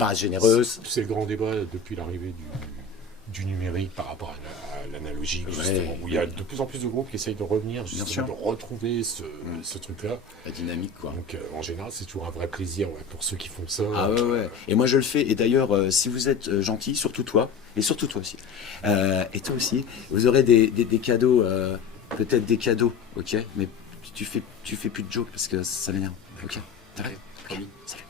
pas généreuse. C'est le grand débat depuis l'arrivée du numérique par rapport à l'analogique, justement, où il y a de plus en plus de groupes qui essayent de revenir, justement, de retrouver ce truc-là. La dynamique, quoi. Donc, en général, c'est toujours un vrai plaisir pour ceux qui font ça. Ah ouais. Et moi, je le fais. Et d'ailleurs, si vous êtes gentil, surtout toi, et surtout toi aussi, et toi aussi, vous aurez des cadeaux, peut-être des cadeaux, ok? Mais tu fais plus de jokes parce que ça m'énerve, ok? T'arrêtes? Promis. Salut.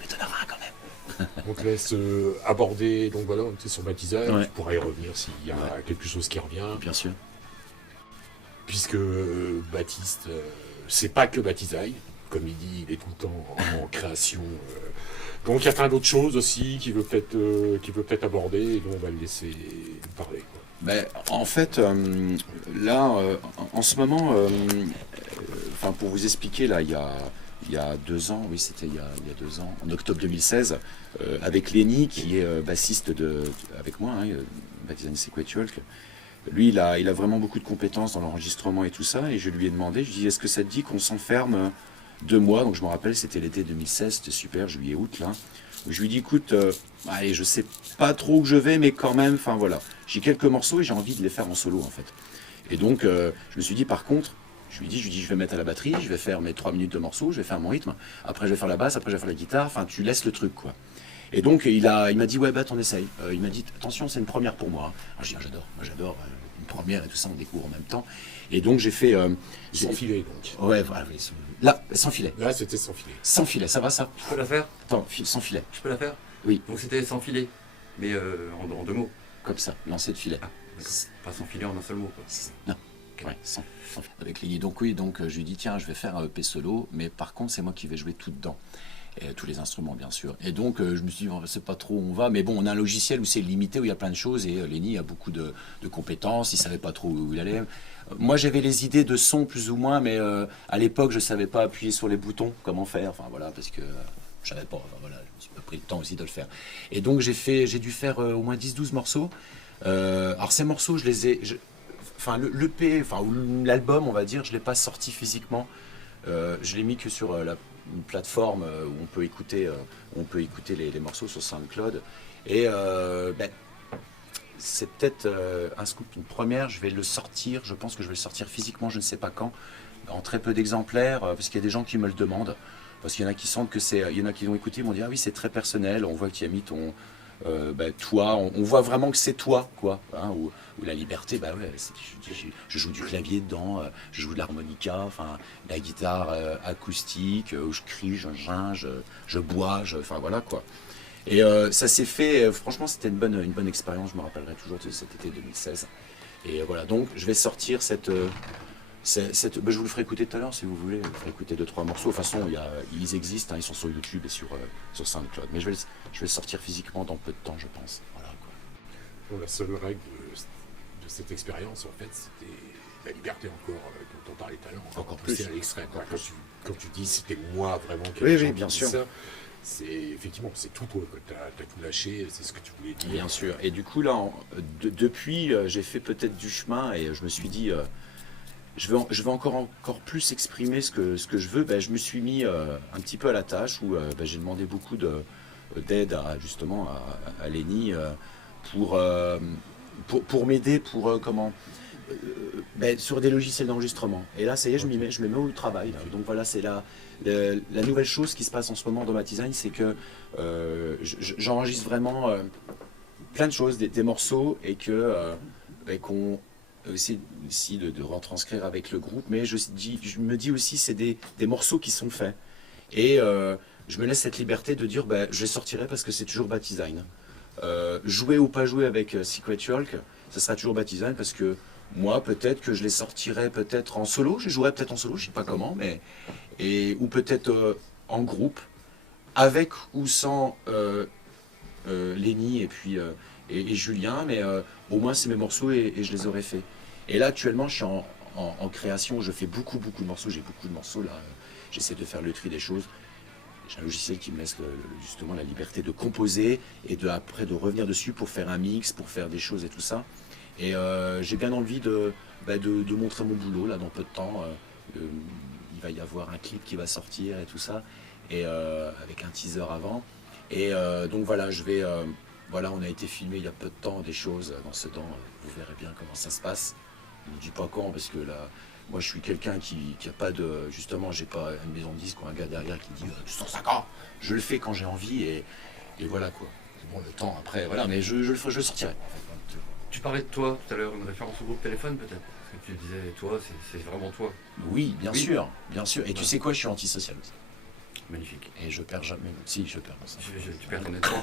Mais t'en auras quand même. On te laisse aborder, donc voilà, on était sur Baptisa, Ouais. tu pourras y revenir s'il y a quelque chose qui revient. Bien sûr. Puisque Baptiste, c'est pas que Baptisaï, comme il dit, il est tout le temps en création. Donc il y a plein d'autres choses aussi qu'il veut peut-être aborder, et donc on va le laisser parler, quoi. Ben, en fait, là, en ce moment, enfin, pour vous expliquer, là, il y a 2 ans, oui, c'était il y a 2 ans, en octobre 2016, avec Lenny, qui est bassiste avec moi, hein, Baptiste Sequential. Lui, il a vraiment beaucoup de compétences dans l'enregistrement et tout ça, et je lui ai demandé, je lui ai dit, est-ce que ça te dit qu'on s'enferme 2 mois? Donc je me rappelle, c'était l'été 2016, c'était super, juillet-août, là. Je lui ai dit, écoute, allez, je sais pas trop où je vais, mais quand même, enfin voilà. J'ai quelques morceaux et j'ai envie de les faire en solo, en fait. Et donc, je me suis dit, par contre, je lui ai dit, je vais mettre à la batterie, je vais faire mes 3 minutes de morceaux, je vais faire mon rythme, après je vais faire la basse, après je vais faire la guitare, enfin, tu laisses le truc, quoi. Et donc, il m'a dit, ouais, bah, on essaye. Il m'a dit, attention, c'est une première pour moi. Alors, je dis, j'adore, une première et tout ça, on découvre en même temps. Et donc, j'ai fait. Sans filet, donc. Ouais, voilà, oui, là, sans filet. Là, c'était sans filet. Sans filet, ça va, ça? Je peux la faire? Attends, sans filet. Je peux la faire? Oui. Donc c'était sans filet, mais en 2 mots. Comme ça, lancer de filet. Ah, d'accord. Pas sans filet en un seul mot, quoi. Non. Ouais, sans filet. Avec Lenny. Donc, oui, donc, je lui dis, tiens, je vais faire un EP solo, mais par contre, c'est moi qui vais jouer tout dedans. Et tous les instruments, bien sûr. Et donc, je me suis dit, c'est pas trop où on va, mais bon, on a un logiciel où c'est limité, où il y a plein de choses, et Lenny a beaucoup de compétences, il savait pas trop où il allait. Moi, j'avais les idées de son, plus ou moins, mais à l'époque, je savais pas appuyer sur les boutons, comment faire, enfin voilà, parce que je savais pas, enfin, voilà, je me suis pas pris le temps aussi de le faire. Et donc, j'ai dû faire au moins 10-12 morceaux. Alors, ces morceaux, je les ai... Enfin, l'EP, enfin, ou l'album, on va dire, je l'ai pas sorti physiquement. Je l'ai mis que sur une plateforme où on peut écouter, les morceaux sur SoundCloud. Et c'est peut-être un scoop, une première. Je vais le sortir, je pense que je vais le sortir physiquement, je ne sais pas quand, en très peu d'exemplaires, parce qu'il y a des gens qui me le demandent. Parce qu'il y en a qui sentent que c'est. Il y en a qui l'ont écouté, ils m'ont dit, ah oui, c'est très personnel, on voit que tu as mis ton. Toi, on voit vraiment que c'est toi, quoi. Hein, ou la liberté, bah ouais, je joue du clavier dedans, je joue de l'harmonica, enfin, la guitare acoustique, où je crie, je ginge, je bois, enfin voilà, quoi. Et ça s'est fait, franchement, c'était une bonne expérience, je me rappellerai toujours de cet été 2016. Et voilà, donc je vais sortir cette je vous le ferai écouter tout à l'heure si vous voulez, je vous ferai écouter 2-3 morceaux. De toute façon, ils existent, hein, ils sont sur YouTube et sur SoundCloud. Mais je vais le sortir physiquement dans peu de temps, je pense. Voilà, quoi. Bon, la seule règle de cette expérience, en fait, c'était la liberté encore dont on parlait tout à l'heure. Encore plus. C'est à l'extrême. Quand tu dis c'était moi vraiment qui Oui, bien sûr. ça, c'est effectivement, c'est tout toi. Tu as tout lâché, c'est ce que tu voulais dire. Bien sûr. Et du coup, là, depuis, j'ai fait peut-être du chemin et je me suis dit... je veux encore plus exprimer ce que je veux. Ben, je me suis mis un petit peu à la tâche où j'ai demandé beaucoup d'aide justement à Lenny pour m'aider sur des logiciels d'enregistrement. Et là, ça y est, je me mets au travail. Donc voilà, c'est la nouvelle chose qui se passe en ce moment dans ma design, c'est que j'enregistre vraiment plein de choses, des morceaux, et qu'on aussi de retranscrire avec le groupe, mais je me dis aussi c'est des morceaux qui sont faits, et je me laisse cette liberté de dire je les sortirai parce que c'est toujours Baptisain. Jouer ou pas jouer avec Secret Hulk, ça sera toujours Baptisain, parce que moi peut-être que je les sortirai peut-être en solo, je jouerai peut-être en solo, je sais pas comment, ou peut-être en groupe, avec ou sans Lenny et puis et Julien, mais au moins c'est mes morceaux et je les aurais faits. Et là actuellement je suis en création, je fais beaucoup de morceaux, j'ai beaucoup de morceaux là, j'essaie de faire le tri des choses. J'ai un logiciel qui me laisse justement la liberté de composer et après de revenir dessus pour faire un mix, pour faire des choses et tout ça. Et j'ai bien envie de montrer mon boulot là dans peu de temps. Il va y avoir un clip qui va sortir et tout ça. et avec un teaser avant. Et donc voilà, voilà, on a été filmé il y a peu de temps des choses dans Sedan. Vous verrez bien comment ça se passe. Je ne dis pas quand, parce que là, moi je suis quelqu'un qui a pas de... Justement, j'ai pas une maison de disque ou un gars derrière qui dit « 105 ans !» Je le fais quand j'ai envie et voilà quoi. Bon, le temps après, voilà, mais je le sortirai. Tu parlais de toi tout à l'heure, une référence au groupe Téléphone peut-être? Parce que tu disais, toi, c'est vraiment toi. Oui, bien Oui. sûr, bien sûr. Et tu sais quoi, je suis antisocial aussi. Magnifique. Et je perds jamais. Si, je perds. Ça. Tu perds ton espoir.